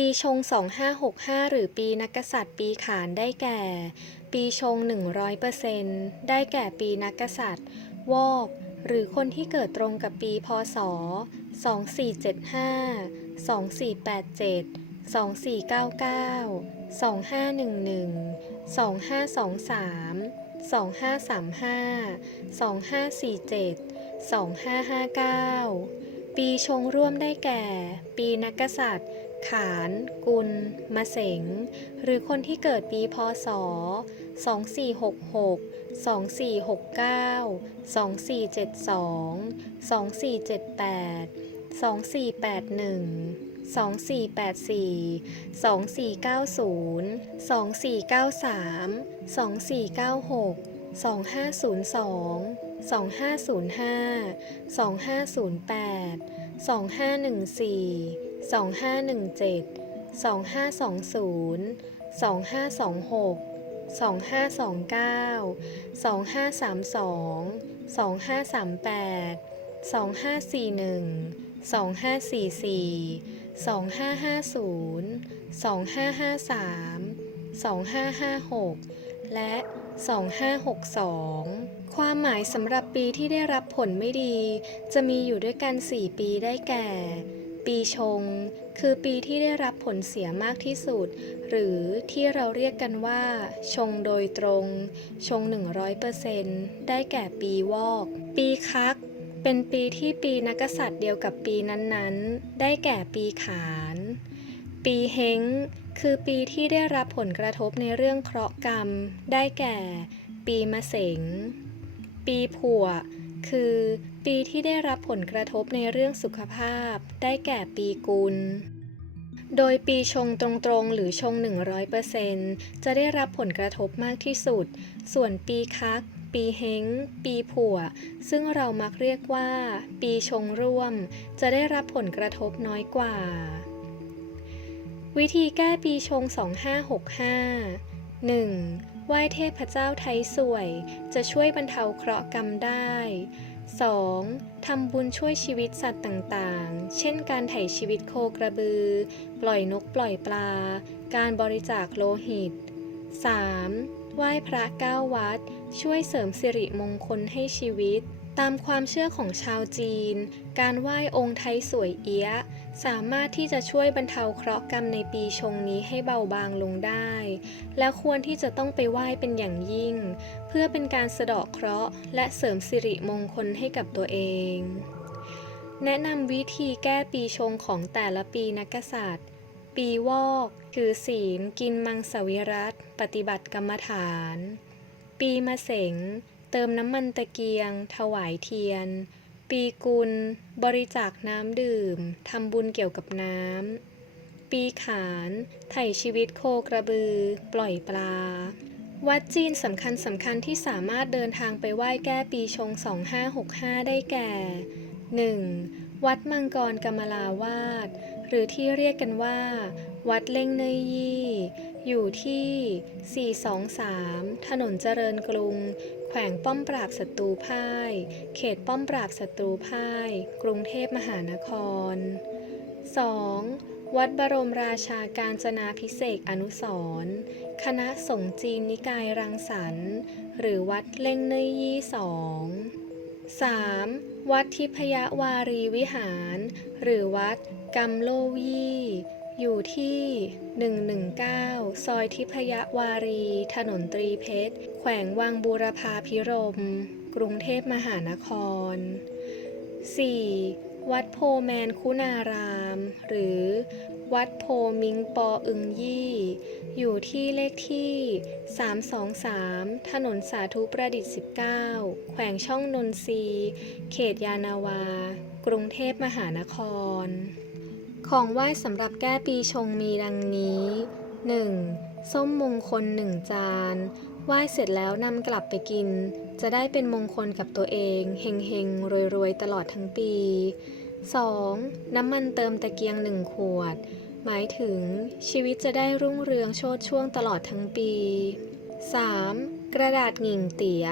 ปีชง 2565 หรือปีนักกษัตริย์ปีขานได้แก่ ปีชง 100%ได้แก่ปีนักกษัตริย์ วอก หรือคนที่เกิดตรงกับปีพศ 2475 2487 2499 2511 2523 2535 2547 2559 ปีชงร่วมได้แก่ ปีนักกษัตริย์ ขาน กุล มะเสง หรือคนที่เกิดปีพศ 2466 2469 2472 2478 2481 2484 2490 2493 2496 2502 2505 2508 2514 2517 2520 2526 2529 2532 2538 2541 2544 2550 2553 2556 และ 2562 ความหมายสำหรับปีที่ได้รับผลไม่ดี จะมีอยู่ด้วยกัน 4 ปีได้แก่ ปีชง คือปีที่ได้รับผลเสียมากที่สุด หรือที่เราเรียกกันว่า ชงโดยตรง ชง 100%ได้แก่ปีวอก ปีคัก เป็นปีที่ปีนักษัตริย์เดียวกับปีนั้นๆ ได้แก่ปีขาน ปีเฮง คือปีที่ได้รับผลกระทบในเรื่องเคราะห์กรรม ได้แก่ ปีมะเสง ปีผัว คือปีที่ได้รับผลกระทบในเรื่องสุขภาพ ได้แก่ปีกุล โดยปีชงตรงๆ หรือชง 100%จะได้รับผลกระทบมากที่สุด ส่วนปีคัก ปีเฮง ปีผัว ซึ่งเรามักเรียกว่า ปีชงร่วม จะได้รับผลกระทบน้อยกว่า วิธีแก้ปีชง 2565 1. ไหว้เทพเจ้าไทยสวย จะช่วยบรรเทาเคราะห์กรรมได้ 2. ทำบุญช่วยชีวิตสัตว์ต่างๆ เช่นการไถ่ชีวิตโคกระบือ ปล่อยนกปล่อยปลา การบริจาคโลหิต 3. ไหว้พระเก้าวัด ช่วยเสริมสิริมงคลให้ชีวิต ตามความเชื่อของชาวจีน การไหว้องค์ไทยสวยเอี้ยะ สามารถที่จะช่วยบรรเทาเคราะห์กรรมในปีชงนี้ให้เบาบางลงได้ และควรที่จะต้องไปไหว้เป็นอย่างยิ่ง เพื่อเป็นการสะเดาะเคราะห์และเสริมสิริมงคลให้กับตัวเอง แนะนำวิธีแก้ปีชงของแต่ละปีนักษัตริย์ ปีวอกถือศีลกินมังสวิรัตปฏิบัติกรรมฐาน ปีมะเสงเติมน้ำมันตะเกียง ถวายเทียน ปีกุล บริจาคน้ำดื่ม ทำบุญเกี่ยวกับน้ำ ปีขานไถ่ชีวิตโคกระบือ ปล่อยปลา วัดจีนสำคัญสำคัญที่สามารถเดินทางไปไหว้แก้ปีชง 2565 ได้แก่ 1. วัดมังกรกำมลาวาด หรือที่เรียกกันว่า วัดเล่งเนยยี่ อยู่ที่ 423 ถนนเจริญกรุง แขวงป้อมปราบศัตรูพ่าย เขตป้อมปราบศัตรูพ่าย กรุงเทพมหานคร 2. วัดบรมราชาการจนาพิเศษอนุสรคณะสงฆ์จีนนิกายรังสรรค์ หรือวัดเล่งเนยยี่สอง 3. วัดทิพยวารีวิหาร หรือวัดกัมโลวี อยู่ที่ 119 ซอยทิพยวารี ถนนตรีเพชร แขวงวังบูรพาพิรม กรุงเทพมหานคร 4. วัดโพแมนคุณาราม หรือ วัดโพมิงปออึงยี่ อยู่ที่เลขที่ 323 ถนนสาธุประดิษฐ์ 19 แขวงช่องนนทรีเขตยานาวา กรุงเทพมหานคร ของไหว้สำหรับแก้ปีชงมีดังนี้ 1. ส้มมงคล1จาน ไหว้เสร็จแล้วนำกลับไปกิน จะได้เป็นมงคลกับตัวเองเฮงเฮงรวยรวยๆ ตลอดทั้งปี 2. น้ำมันเติมตะเกียง1ขวด หมายถึงชีวิตจะได้รุ่งเรืองโชดช่วงตลอดทั้งปี 3. กระดาษหงิ่งเตี๋ย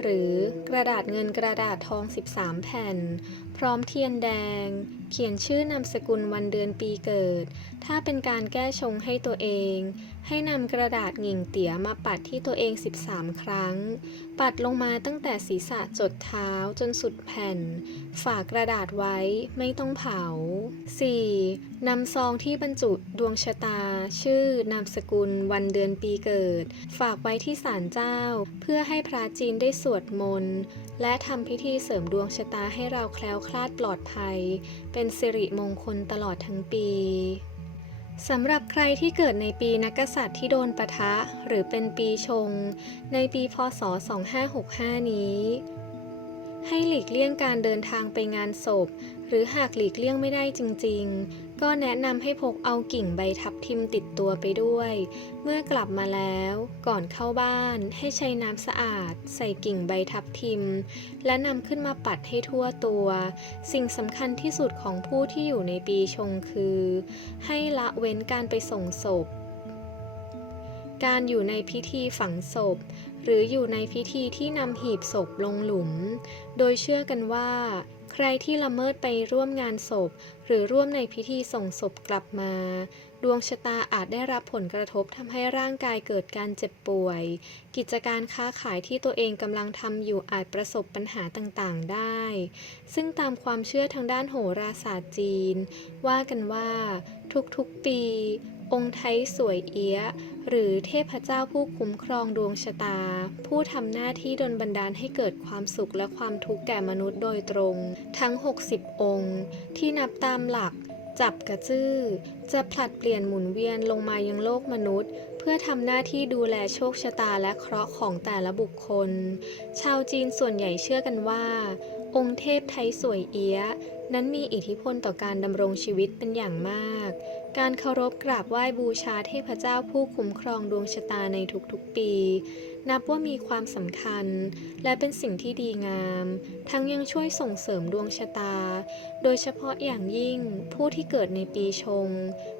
หรือกระดาษเงินกระดาษทอง 13 แผ่น พร้อมเทียนแดง เขียนชื่อนามสกุลวันเดือนปีเกิด ถ้าเป็นการแก้ชงให้ตัวเอง ให้นำกระดาษหงิ่งเตี๋ยมาปัดที่ตัวเอง 13 ครั้ง ปัดลงมาตั้งแต่ศีรษะจดเท้าจนสุดแผ่น ฝากกระดาษไว้ไม่ต้องเผา 4. นำซองที่บรรจุดวงชะตา ชื่อนามสกุลวันเดือนปีเกิด ฝากไว้ที่ศาลเจ้า เพื่อให้พระจีนได้สวดมนต์ และทำพิธีเสริมดวงชะตาให้เราแคล้วคลาดปลอดภัย เป็นสิริมงคลตลอดทั้งปีสำหรับใครที่เกิดในปีนักกษัตริย์ที่โดนปะทะ หรือเป็นปีชง ในปีพศ 2565 นี้ ให้หลีกเลี่ยงการเดินทางไปงานศพ หรือหากหลีกเลี่ยงไม่ได้จริง ๆ ก็แนะนำให้พกเอากิ่งใบทับทิมติดตัวไปด้วย เมื่อกลับมาแล้วก่อนเข้าบ้านให้ใช้น้ำสะอาด ใส่กิ่งใบทับทิม และนำขึ้นมาปัดให้ทั่วตัว สิ่งสำคัญที่สุดของผู้ที่อยู่ในปีชงคือ ให้ละเว้นการไปส่งศพ การอยู่ในพิธีฝังศพ หรืออยู่ในพิธีที่นำหีบศพลงหลุม โดยเชื่อกันว่า ใครที่ละเมิดไปร่วมงานศพ หรือร่วมในพิธีส่งศพกลับมา ดวงชะตาอาจได้รับผลกระทบทำให้ร่างกายเกิดการเจ็บป่วย กิจการค้าขายที่ตัวเองกำลังทำอยู่อาจประสบปัญหาต่างๆได้ ซึ่งตามความเชื่อทางด้านโหราศาสตร์จีน ว่ากันว่า ทุกๆปี องค์ไทยสวยเอี้ย หรือเทพเจ้าผู้คุ้มครองดวงชะตา ผู้ทำหน้าที่ดลบันดาลให้เกิดความสุขและความทุกข์แก่มนุษย์โดยตรง ทั้ง 60 องค์ ที่นับตามหลัก จับกระจื้อ จะผลัดเปลี่ยนหมุนเวียนลงมายังโลกมนุษย์เพื่อทำหน้าที่ดูแลโชคชะตาและเคราะห์ของแต่ละบุคคล ชาวจีนส่วนใหญ่เชื่อกันว่า องค์เทพไทยสวยเอี้ย นั้นมีอิทธิพลต่อการดำรงชีวิตเป็นอย่างมากการเคารพกราบไหว้บูชาเทพเจ้าผู้คุ้มครองดวงชะตาในทุกๆปี นับว่ามีความสำคัญ และเป็นสิ่งที่ดีงาม ทั้งยังช่วยส่งเสริมดวงชะตา โดยเฉพาะอย่างยิ่งผู้ที่เกิดในปีชง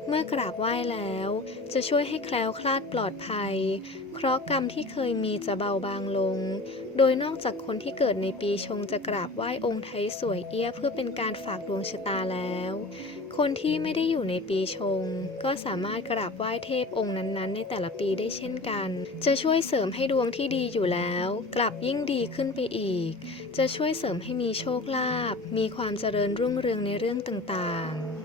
เมื่อกราบไหว้แล้ว จะช่วยให้แคล้วคลาดปลอดภัย เคราะห์กรรมที่เคยมีจะเบาบางลง โดยนอกจากคนที่เกิดในปีชงจะกราบไหว้องค์ไทยสวยเอี้ยเพื่อเป็นการฝากดวงชะตาแล้ว คนที่ไม่ได้อยู่ในปีชง ก็สามารถกราบไหว้เทพองค์นั้นๆ ในแต่ละปีได้เช่นกัน จะช่วยเสริมให้ดวงที่ดีอยู่แล้ว กลับยิ่งดีขึ้นไปอีก จะช่วยเสริมให้มีโชคลาภมีความเจริญรุ่งเรืองในเรื่องต่างๆ